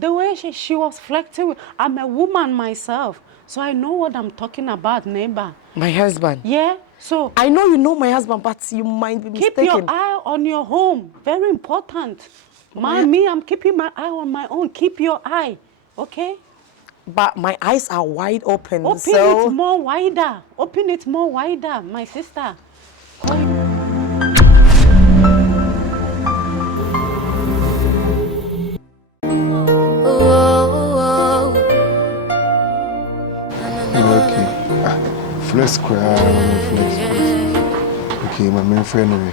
The way she was flirting, I'm a woman myself, so I know what I'm talking about, neighbor. My husband? Yeah, so... I know you know my husband, but you might be mistaken. Keep your eye on your home. Very important. Me, I'm keeping my eye on my own. Keep your eye, okay? But my eyes are wide open, Open so... it more wider. Open it more wider, my sister. Flex flex. Okay, my main friend away.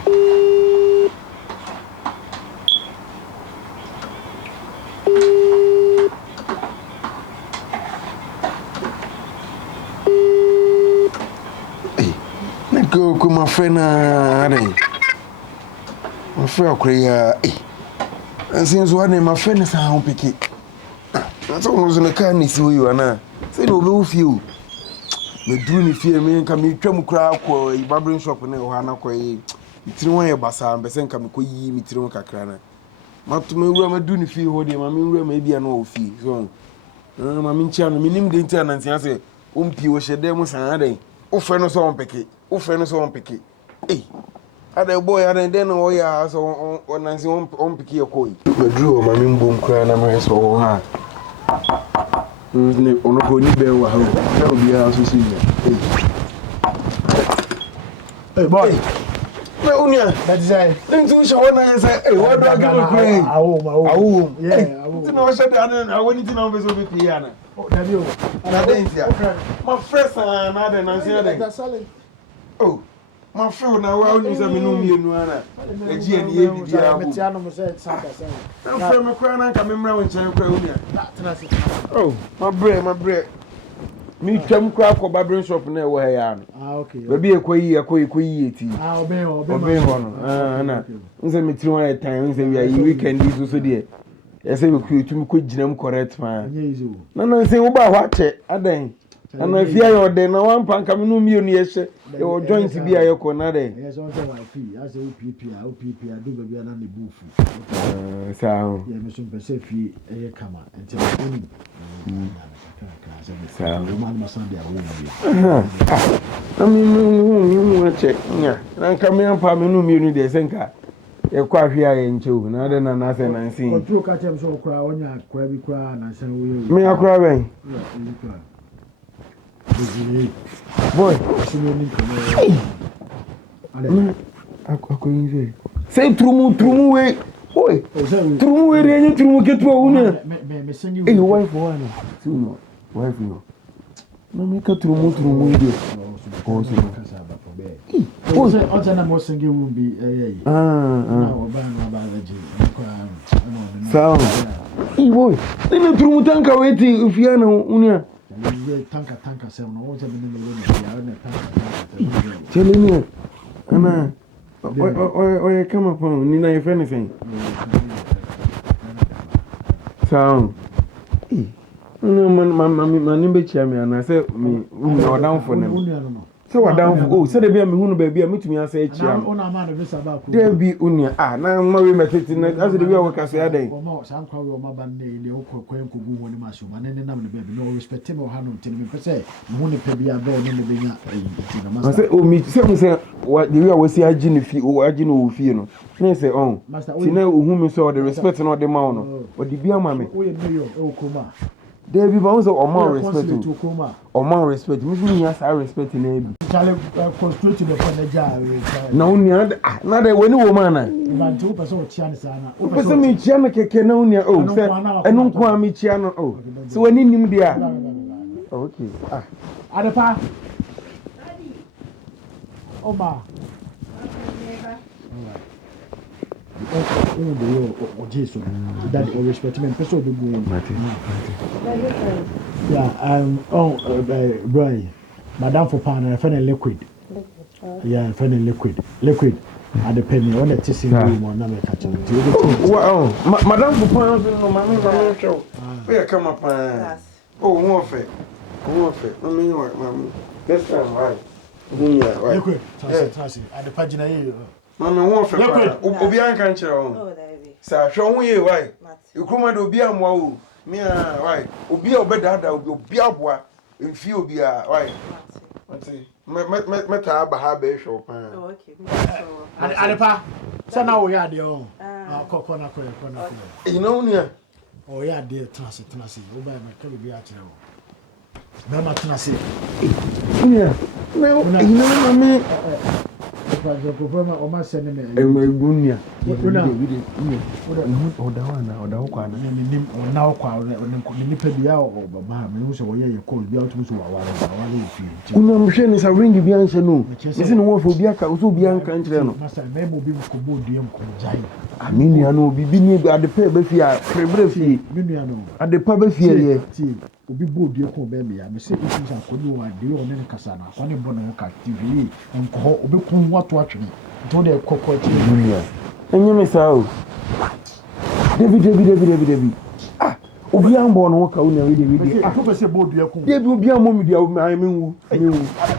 Hey, let go, my friend. My friend, hey. And since one day, my friend is a home picky. That's almost in the car, see who you are now. Say no, no few. Me do ni fie me nka me twam kra ko babrin shop ne ho ana ko yi tiri won ye basa mbese nka me ko yi me tiri won kakra na mato me wura me do ni fie ho de ma me wura me bia na o fie so ma me ntia no me nim de ntia na ntia se o mpi o hyede mu san adan o fe no so on peke eh ada boy ada den no ya so on nansi on peke e ko yi me dru o ma me mbom kra na me so ho ha ne ono ko ni be wa ha o bi a so si hey boy me unia that is I ntu show na say hey what do I give you pray awu yeah awu ti na show da na woni ti na be so be pia na oh da bi o na den tia my first na den na say den oh my friend na wa oni say me no mienu ana eji eni e bi dia awu me no mo say saka say na friend me kwa na nka me mra won chan kwa unia oh my bre me twam kwa ko babrin shop na e wo ha ya no okay baby ekoyi eti obe ho no na nse me tiri one time nse we are weekend so de e say we tumi ko ginam correct man na nse wo ba ho ache adan ana fia yo de na wan panka me no mienu ye hye e wo joint bi aye ko na de yes on say wifi as o pp do baby na ne bufu sa ho ye me so pese fi eye kama enti oni sa man masan dia wo mi check nya na nka me ampa me no mienu de senka e kwa hwia ye nchewu na de na se na nsin control ka tem so kra onya akwa bi kra na nsan wo me akra ben boy ako say trumu we boy trumu we re trumu ketu una eh wife one no wife no na me ka trumu ide o so kasa ba for be o say o tana mo singe wu bi na oba na ba da ji so boy ni trumu tanka weti ufia na unia tanka sem no o se be ne ya na tanka chelini ana o kama pa ni na if anything so no man nimbe chia me ana say me o down for them so wa down for say dey be me hunu ba bia metumi asa chia no na ma na visa ba ko dey bi unia na ma we meteti na as dey be o ka say adan o ma san kwa we o ma ban ne o kwen ko gu woni ma so ma ne nam ne ba bi no respect me o ha no ntini me pese me hunu pe bia ba o ne be nya enti na ma say o mi say wa dey we a si agi ne fi o agi no o fi no ne say on ti na o hu mi so the respect no dey ma no o di bia ma me o ye me yo e o ko ma Debbie Bones or more respect to Kuma or more respect. Maybe yes, I respect in a constitute the Panaja. No, not a winning woman. About 2% chance. Open me, Chiana Canonia. Oh, I don't call me Chiano. Oh, so when in him, dear. Okay. At the park. Oh, ma. Oh, Jesus, that respect me. Person be good. Yeah, Brian, Madame for pan and find liquid. Yeah, find liquid. At the penny on the tissue room or never catch it. Well, Madame for pan, no, mammy, show. Where come up? Oh, more fair. I mean, mammy. This time, right? Yeah, right. Liquid, at the pagina. Mama won for obi an kan kire o sa hwe ho ye wai ikuma do obi amwa o Me why? Obi obedada obi aboa mfi obi why? Meta aba ha be hwe pa. Oh, okay. Adepa. Sana wo ya de o. Kokona. You know nia. Oh ya de tenase. Wo ba me ka bi a kire wo. Ba ma tenase. Nia. No, you know me. O ma se ne me. Egunia. Oda kwa na nim ona kwa ne nipa bia o baba me wo se wo ye call bia o so wa fi. Una mhwe ni sa ring bia nse no. Ese no wo fo bia ka wo so bia nka nkire no. Masa me bo bi ko bo duam ko jai. Aminia no bibi ni adepa be fi a krebre fi. Minua no. Adepa be fi ye. Obi bo due ko be me ya me se ifu sa ko ni wa de o ne kasa na kwa ne bo no ka TV nko obi kun wato atwene to de kokko ti Aminia enye me sa o David obi ambo no ka una we David a ko se bo due ko David obi ammo mi dia me wu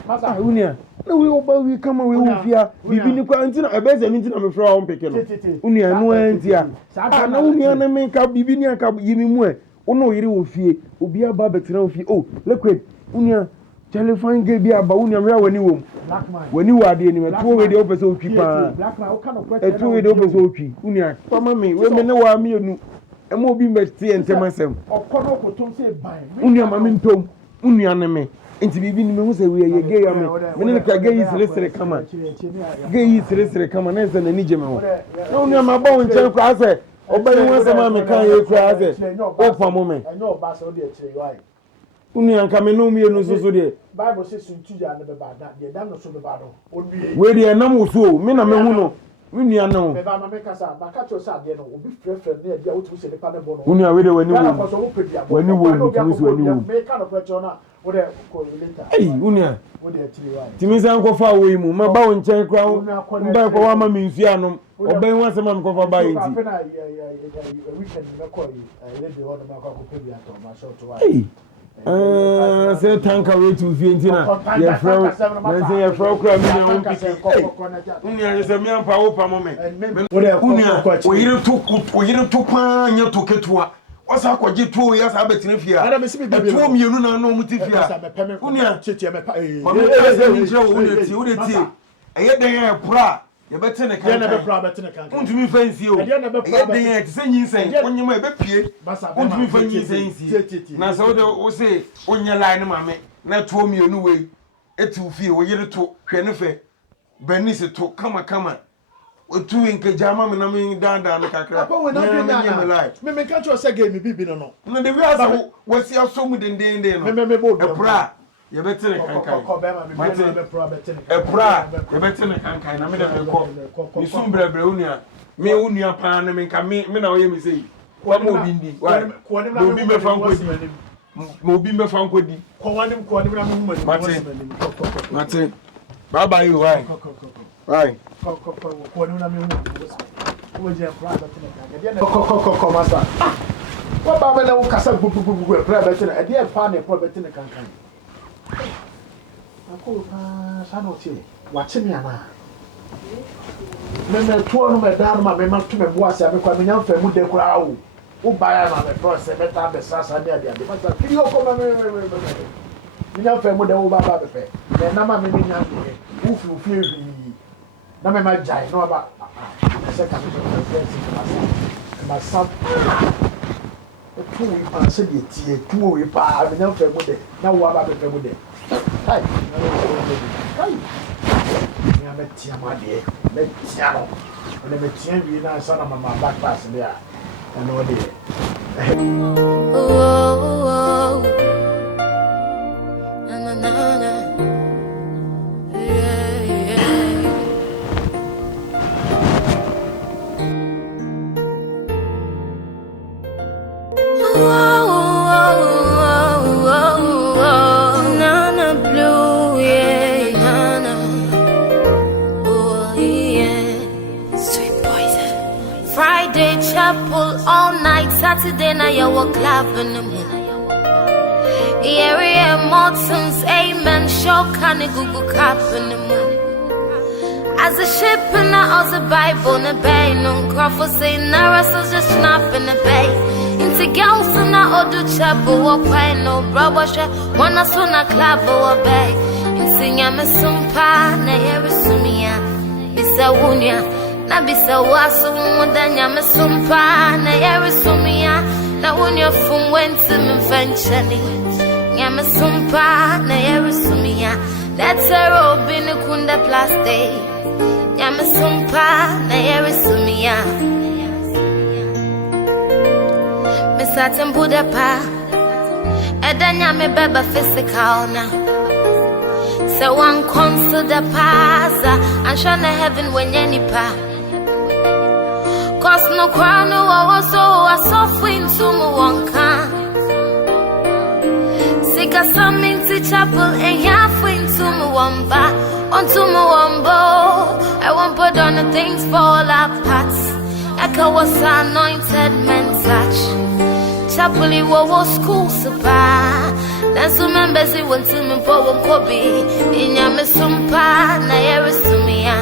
masa unia na we oba we kama we wu fia bibi ni kwa ntina ebeze mi ntina me fra o mpeke no unia no antia na unia na me ka bibi ni aka yimi mu e ono yiri wo fie obi aba betena wo fie oh liquid unia telephone ge bi aba unia me wani wo wani wa de ni meto we de opese otwi pa eto we de opese otwi unia pama me we me ne wa me enu emo obi mbesti entemasem okono ko tom se ban unia ma me ntom unia ne me enti bibi ni me hu se we ye ge ya me ne ka ge yi sere kama ge yi sere kama na se na ni je me ho na unia ma ba won chen kwa se obayi won se ma me kan ye kwa se o pa mo me enyo ba se o de chire yo ai uni anka me no mienu so de Bible says suntu ya ne be ba da de dam no so be ba do odue we de nam wo so me na me hu no uni ano be ba ma me kasa ba ka cho sa de no obi frefre ne dia wo tu se ne pa ne bo no uni awe de wani wo wani wo me ka no precho na wo de ko later uni wo de chire yo ai timi san ko fa wo yi mu ma ba won chen kra mba ko wa ma me nsu anom oben wa se ma me ko fa ba yi ti weekend me ko yi le de ho no ma ko pe bi ato ma short wa say tanka we to fi ntina ye fro na say ye fro kra mi na won piki uni ya se mi ampa wo pa mo me uni o yire to pa nya to ketua wasa kwaje to ya sa betina fi a to mienu na no muti fi a uni ya cheche me pa ma me say mi je wo de ti eye den ya pra ye betene kan ye na be pra betene kan untumi fancy o ye den ya ti say nyinsen onyema e be pie untumi fancy sensi na so de wo say onya line ma me na to mienu we etu fi wo yire to hwe ne fe bani se to kama otu nke jama me na me danda no kakra apa we na bi na me kan cho say game bibi no no de wi asa wo si aso mu denden no me bo e pra ye betene kankan e pra ye betene kankan na me de ko ni sumbrebre unia me unia pa na me nka me na oye me sei wa mo bi ndi wa mo bi me fa nkodi mo bi me fa nkodi ko wanim na mo mu mate bye bye why ko wanim na me mu wo je pra betene kankan de na ko masa wa ba me na wo kasa gugugugu pra betene e de pa na pro betene kankan ako pa sanote wache me ana me to no me dan ma me ma to me boase me kwa me nyam fa mu de kura wo ba ya na me process me ta be sasa de ade ma sa kiri ko ma me nyam fa mu de wo ba be fe me na ma me nyam de wo fi na me ma jai no ba se ka me ma sa tu wi pa se de tie tu wi pa me nyam fa mu de na wo ba be fe mu de ai ya metia made metia no na metia wi na sana mama back pass there and all there oh na na na all night, Saturday night, you were clapping the moon. Yeah, Morton's amen, show can Google cap in the moon. As a ship in the Bible, in the bay, no Crawford saying, Nara, so just snap in the bay. Into girls and I do chapel or pine no brabasha, one as soon a clap or bag. Into Yamasumpa, Nayarisumia, Bisa Wunya, Nabisa Wasu, than Yamasumpa, Nayarisumia, Nawunya from Wentum eventually. Yamasumpa, Nayarisumia, that's a robin kunda plastic. Yamasumpa, Nayarisumia. Satin Budapa, Edanya me beba physical now. So one consider pasa, and shana heaven when any pa. Cause no crown, no, I was so a soft wind to one can. Sick as some into chapel and half wind to one ba, on to one bow. I won't put on the things fall apart. Echo was anointed men touch. Chapuli wo school sapa na so members want to me for one kobi inya me sumpa na yerisumia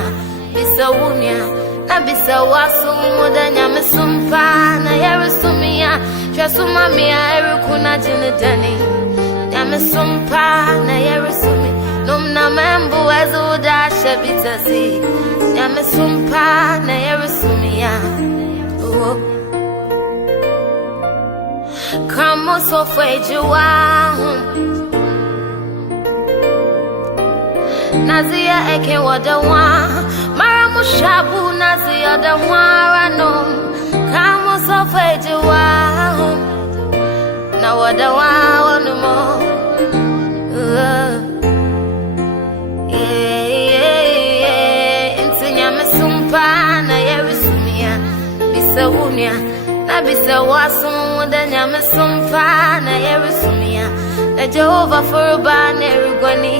bisa wunya na bisa wasu modanya me sumpa na yerisumia twasuma me erikuna jinedani na me sumpa na yerisumi num na membu ezo da shabitasi na me sumpa na yerisumia oh. Come on, so afraid you are. Nazia eke wada wa Maramushabu Nazia da warano. Come on, so afraid you are. Na wada wa no more. Yeah. Intinya mesumpa na yerisumia bisa wunya. Na bisa wasu mudanya mesumpa na yerisumia na Jehovah for ban erugwani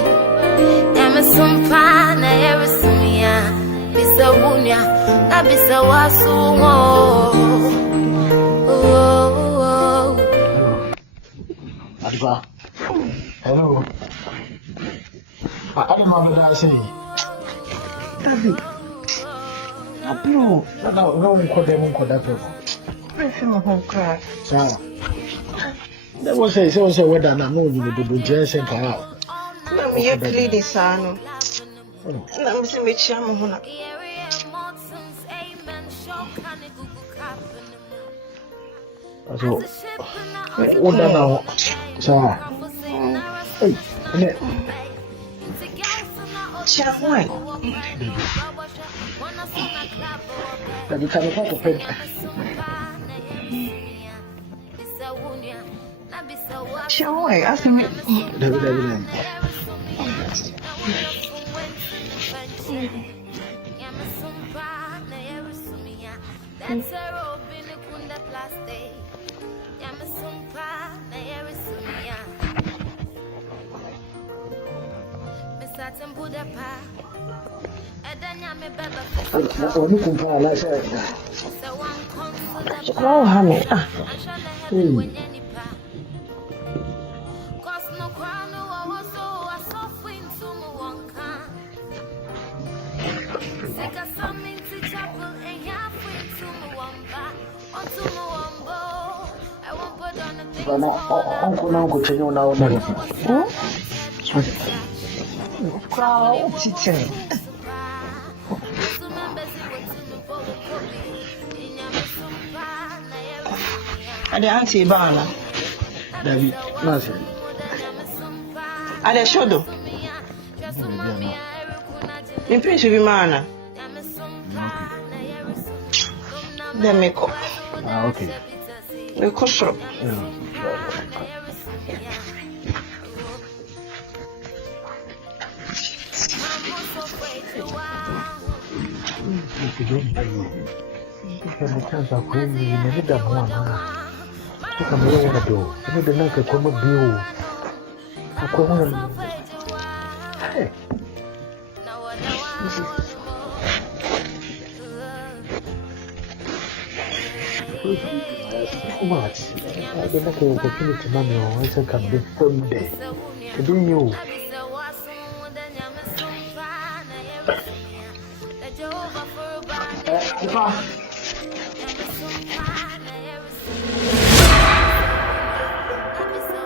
ya mesumpa na yerisumia bisa wunya na bisa wasu Adva. Hello. I don't know what I say. David. No, that was a weather. I'm moving to the dress and car. Let me play this song. Let me see which I'm going to. So, what now? So, hey, Chef, why? that you can talk to him. Chef, why? I think. Oh, honey. Uncle, you know now. Wow, teaching. Are the auntie Bana? David, nothing. Are the shodo? The prince will be mana. Then make up. Ah, okay. The costume. What? I don't know the opportunity money or I said can be someday. To do you.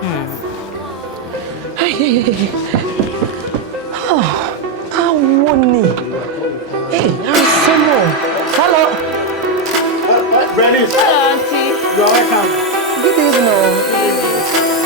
I want it. Hey, I'm Samuel. Hello. Bernice. Hello, Auntie. You're welcome. Good evening.